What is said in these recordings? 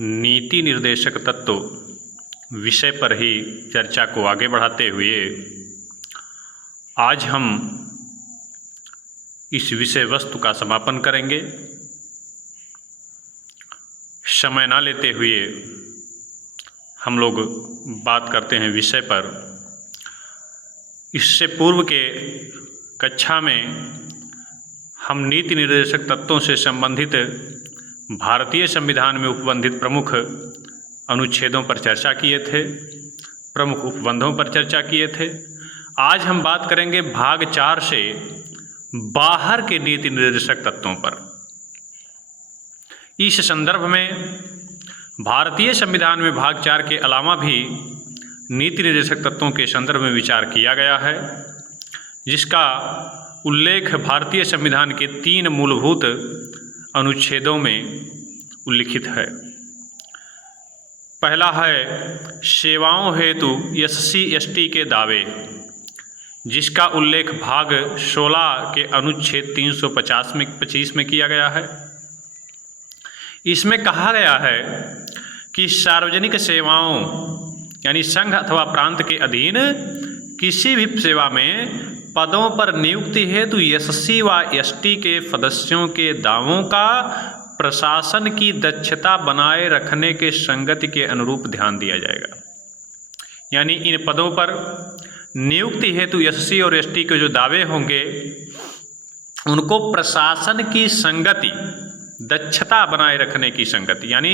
नीति निर्देशक तत्व विषय पर ही चर्चा को आगे बढ़ाते हुए आज हम इस विषय वस्तु का समापन करेंगे। समय ना लेते हुए हम लोग बात करते हैं विषय पर। इससे पूर्व के कक्षा में हम नीति निर्देशक तत्वों से संबंधित भारतीय संविधान में उपबंधित प्रमुख अनुच्छेदों पर चर्चा किए थे, प्रमुख उपबंधों पर चर्चा किए थे। आज हम बात करेंगे भाग 4 से बाहर के नीति निर्देशक तत्वों पर। इस संदर्भ में भारतीय संविधान में भाग 4 के अलावा भी नीति निर्देशक तत्वों के संदर्भ में विचार किया गया है, जिसका उल्लेख भारतीय संविधान के 3 मूलभूत अनुच्छेदों में उल्लिखित है। पहला है सेवाओं हेतु एससी एसटी के दावे, जिसका उल्लेख भाग 16 के अनुच्छेद 325 में किया गया है। इसमें कहा गया है कि सार्वजनिक सेवाओं यानी संघ अथवा प्रांत के अधीन किसी भी सेवा में पदों पर नियुक्ति हेतु एससी व एसटी के सदस्यों के दावों का प्रशासन की दक्षता बनाए रखने के संगति के अनुरूप ध्यान दिया जाएगा। यानी इन पदों पर नियुक्ति हेतु एससी और एसटी के जो दावे होंगे उनको प्रशासन की संगति, दक्षता बनाए रखने की संगति, यानी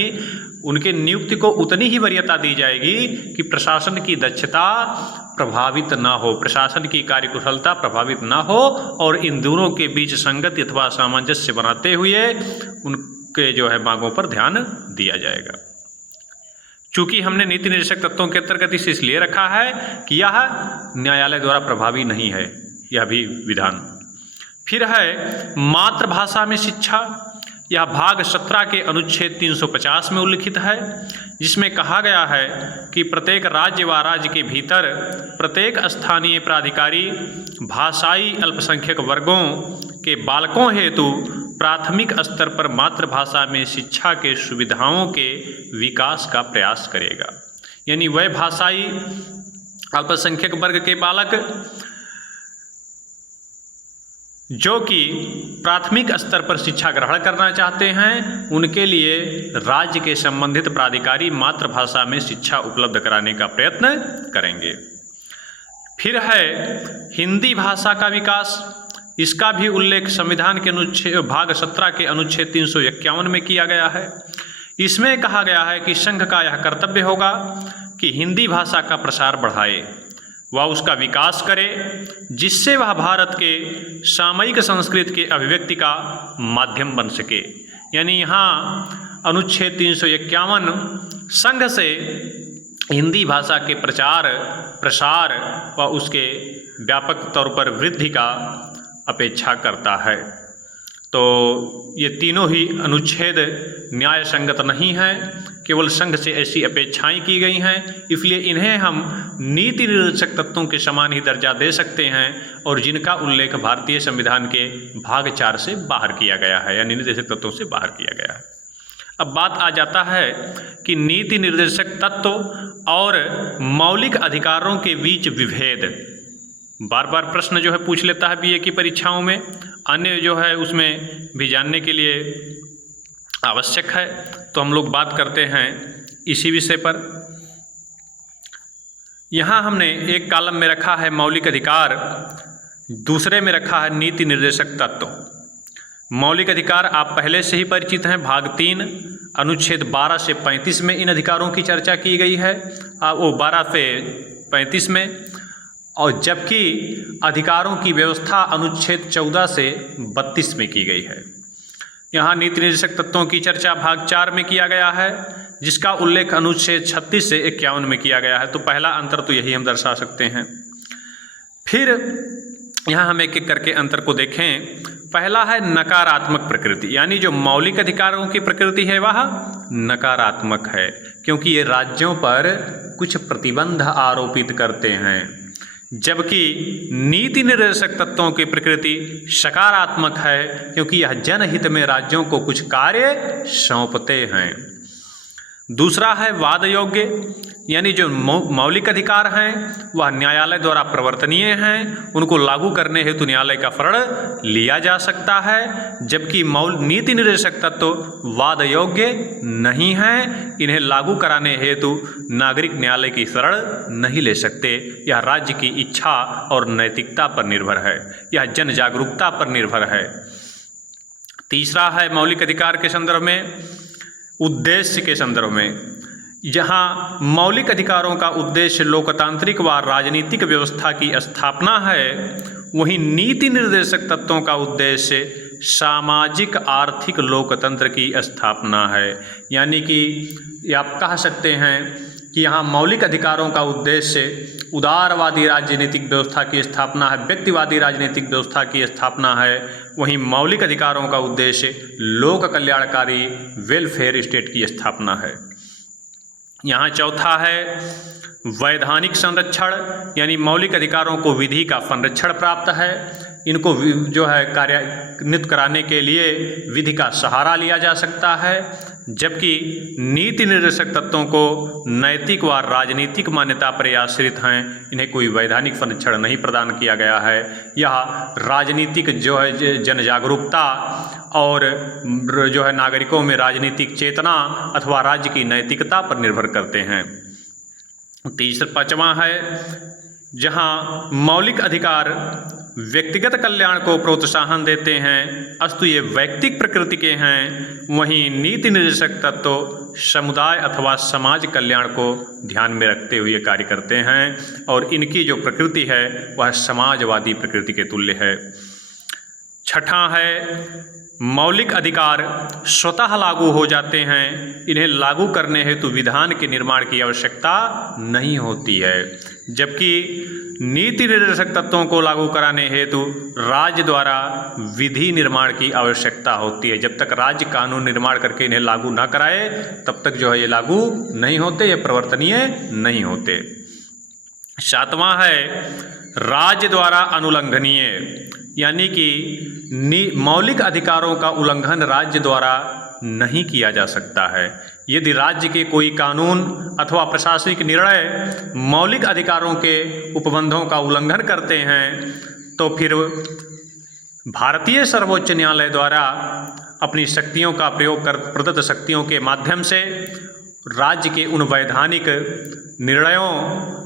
उनके नियुक्ति को उतनी ही वरीयता दी जाएगी कि प्रशासन की दक्षता प्रभावित ना हो, प्रशासन की कार्यकुशलता प्रभावित ना हो, और इन दोनों के बीच संगति अथवा सामंजस्य बनाते हुए उनके जो है मांगों पर ध्यान दिया जाएगा। चूंकि हमने नीति निर्देशक तत्वों के अंतर्गत इसे इसलिए रखा है कि यह न्यायालय द्वारा प्रभावी नहीं है, यह भी विधान। फिर है मातृभाषा में शिक्षा। यह भाग 17 के अनुच्छेद 350 में उल्लिखित है, जिसमें कहा गया है कि प्रत्येक राज्य व राज्य के भीतर प्रत्येक स्थानीय प्राधिकारी भाषाई अल्पसंख्यक वर्गों के बालकों हेतु प्राथमिक स्तर पर मातृभाषा में शिक्षा के सुविधाओं के विकास का प्रयास करेगा। यानी वह भाषाई अल्पसंख्यक वर्ग के बालक जो कि प्राथमिक स्तर पर शिक्षा ग्रहण करना चाहते हैं, उनके लिए राज्य के संबंधित प्राधिकारी मातृभाषा में शिक्षा उपलब्ध कराने का प्रयत्न करेंगे। फिर है हिंदी भाषा का विकास। इसका भी उल्लेख संविधान के अनुच्छेद भाग 17 के अनुच्छेद 351 में किया गया है। इसमें कहा गया है कि संघ का यह कर्तव्य होगा कि हिंदी भाषा का प्रसार बढ़ाए, वह उसका विकास करे, जिससे वह भारत के सामयिक संस्कृति के अभिव्यक्ति का माध्यम बन सके। यानी यहाँ अनुच्छेद 351 संघ से हिंदी भाषा के प्रचार प्रसार व उसके व्यापक तौर पर वृद्धि का अपेक्षा करता है। तो ये तीनों ही अनुच्छेद न्याय संगत नहीं हैं, केवल संघ से ऐसी अपेक्षाएं की गई हैं, इसलिए इन्हें हम नीति निर्देशक तत्वों के समान ही दर्जा दे सकते हैं, और जिनका उल्लेख भारतीय संविधान के भाग 4 से बाहर किया गया है या निर्देशक तत्वों से बाहर किया गया है। अब बात आ जाता है कि नीति निर्देशक तत्व और मौलिक अधिकारों के बीच विभेद। बार बार प्रश्न जो है पूछ लेता है बीए की परीक्षाओं में, अन्य जो है उसमें भी जानने के लिए आवश्यक है। तो हम लोग बात करते हैं इसी विषय पर। यहाँ हमने एक कॉलम में रखा है मौलिक अधिकार, दूसरे में रखा है नीति निर्देशक तत्व। मौलिक अधिकार आप पहले से ही परिचित हैं, भाग 3 अनुच्छेद 12 से 35 में इन अधिकारों की चर्चा की गई है, वो 12 से 35 में, और जबकि अधिकारों की व्यवस्था अनुच्छेद 14 से 32 में की गई है। यहाँ नीति निर्देशक तत्वों की चर्चा भाग 4 में किया गया है, जिसका उल्लेख अनुच्छेद 36 से 51 में किया गया है। तो पहला अंतर तो यही हम दर्शा सकते हैं। फिर यहाँ हम एक एक करके अंतर को देखें। पहला है नकारात्मक प्रकृति, यानी जो मौलिक अधिकारों की प्रकृति है वह नकारात्मक है, क्योंकि ये राज्यों पर कुछ प्रतिबंध आरोपित करते हैं, जबकि नीति निर्देशक तत्वों की प्रकृति सकारात्मक है, क्योंकि यह जनहित में राज्यों को कुछ कार्य सौंपते हैं। दूसरा है वाद योग्य, यानी जो मौलिक अधिकार हैं वह न्यायालय द्वारा प्रवर्तनीय हैं, उनको लागू करने हेतु न्यायालय का प्रण लिया जा सकता है, जबकि नीति निर्देशक तत्व वाद योग्य नहीं हैं, इन्हें लागू कराने हेतु नागरिक न्यायालय की शरण नहीं ले सकते। यह राज्य की इच्छा और नैतिकता पर निर्भर है, यह जन जागरूकता पर निर्भर है। तीसरा है मौलिक अधिकार के संदर्भ में उद्देश्य के संदर्भ में, जहाँ मौलिक अधिकारों का उद्देश्य लोकतांत्रिक व राजनीतिक व्यवस्था की स्थापना है, वहीं नीति निर्देशक तत्वों का उद्देश्य सामाजिक आर्थिक लोकतंत्र की स्थापना है। यानी कि आप कह सकते हैं कि यहाँ मौलिक अधिकारों का उद्देश्य उदारवादी राजनीतिक व्यवस्था की स्थापना है, व्यक्तिवादी राजनीतिक व्यवस्था की स्थापना है, वहीं मौलिक अधिकारों का उद्देश्य लोक कल्याणकारी वेलफेयर स्टेट की स्थापना है। यहाँ चौथा है वैधानिक संरक्षण, यानी मौलिक अधिकारों को विधि का संरक्षण प्राप्त है, इनको जो है कार्यान्वित कराने के लिए विधि का सहारा लिया जा सकता है, जबकि नीति निर्देशक तत्वों को नैतिक व राजनीतिक मान्यता पर आश्रित हैं, इन्हें कोई वैधानिक संरक्षण नहीं प्रदान किया गया है। यह राजनीतिक जो है जन जागरूकता और जो है नागरिकों में राजनीतिक चेतना अथवा राज्य की नैतिकता पर निर्भर करते हैं। पाँचवां है जहाँ मौलिक अधिकार व्यक्तिगत कल्याण को प्रोत्साहन देते हैं, अस्तु ये वैयक्तिक प्रकृति के हैं, वहीं नीति निर्देशक तत्व समुदाय अथवा समाज कल्याण को ध्यान में रखते हुए कार्य करते हैं और इनकी जो प्रकृति है वह समाजवादी प्रकृति के तुल्य है। छठा है मौलिक अधिकार स्वतः लागू हो जाते हैं, इन्हें लागू करने हेतु विधान के निर्माण की आवश्यकता नहीं होती है, जबकि नीति निर्देशक तत्वों को लागू कराने हेतु राज्य द्वारा विधि निर्माण की आवश्यकता होती है। जब तक राज्य कानून निर्माण करके इन्हें लागू ना कराए तब तक जो है ये लागू नहीं होते, ये प्रवर्तनीय नहीं होते। सातवां है राज्य द्वारा अनुल्लंघनीय, यानी कि मौलिक अधिकारों का उल्लंघन राज्य द्वारा नहीं किया जा सकता है। यदि राज्य के कोई कानून अथवा प्रशासनिक निर्णय मौलिक अधिकारों के उपबंधों का उल्लंघन करते हैं तो फिर भारतीय सर्वोच्च न्यायालय द्वारा अपनी शक्तियों का प्रयोग कर प्रदत्त शक्तियों के माध्यम से राज्य के उन वैधानिक निर्णयों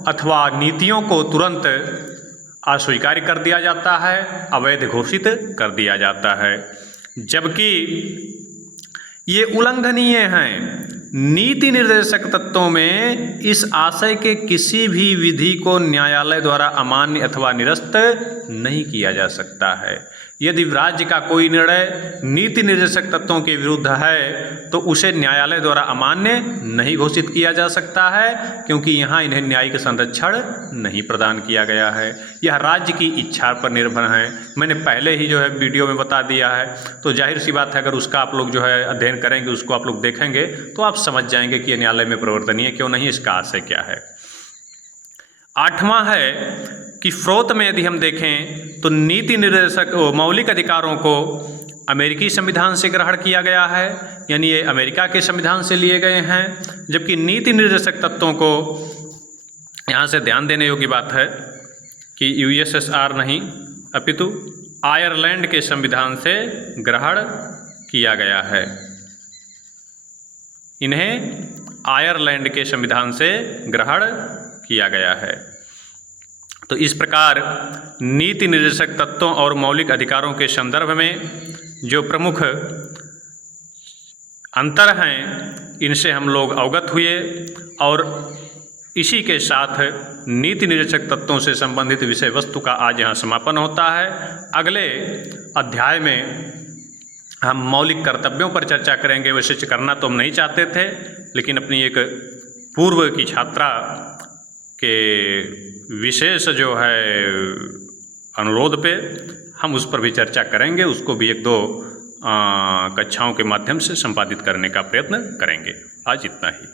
अथवा नीतियों को तुरंत अस्वीकार कर दिया जाता है, अवैध घोषित कर दिया जाता है, जबकि ये उल्लंघनीय हैं। नीति निर्देशक तत्वों में इस आशय के किसी भी विधि को न्यायालय द्वारा अमान्य अथवा निरस्त नहीं किया जा सकता है। यदि राज्य का कोई निर्णय नीति निर्देशक तत्वों के विरुद्ध है तो उसे न्यायालय द्वारा अमान्य नहीं घोषित किया जा सकता है, क्योंकि यहाँ इन्हें न्यायिक संरक्षण नहीं प्रदान किया गया है। यह राज्य की इच्छा पर निर्भर है। मैंने पहले ही जो है वीडियो में बता दिया है, तो जाहिर सी बात है अगर उसका आप लोग जो है अध्ययन करेंगे, उसको आप लोग देखेंगे तो आप समझ जाएंगे कि न्यायालय में प्रवर्तनीय क्यों नहीं, इसका आशय क्या है। आठवां है कि स्रोत में यदि हम देखें तो नीति निर्देशक मौलिक अधिकारों को अमेरिकी संविधान से ग्रहण किया गया है, यानी ये अमेरिका के संविधान से लिए गए हैं, जबकि नीति निर्देशक तत्वों को यहाँ से ध्यान देने योग्य बात है कि यूएसएसआर नहीं अपितु आयरलैंड के संविधान से ग्रहण किया गया है। इन्हें आयरलैंड के संविधान से ग्रहण किया गया है। तो इस प्रकार नीति निर्देशक तत्वों और मौलिक अधिकारों के संदर्भ में जो प्रमुख अंतर हैं इनसे हम लोग अवगत हुए और इसी के साथ नीति निर्देशक तत्वों से संबंधित विषय वस्तु का आज यहाँ समापन होता है। अगले अध्याय में हम मौलिक कर्तव्यों पर चर्चा करेंगे। वैसे करना तो हम नहीं चाहते थे, लेकिन अपनी एक पूर्व की छात्रा के विशेष जो है अनुरोध पे हम उस पर भी चर्चा करेंगे, उसको भी 1-2 कक्षाओं के माध्यम से संपादित करने का प्रयत्न करेंगे। आज इतना ही।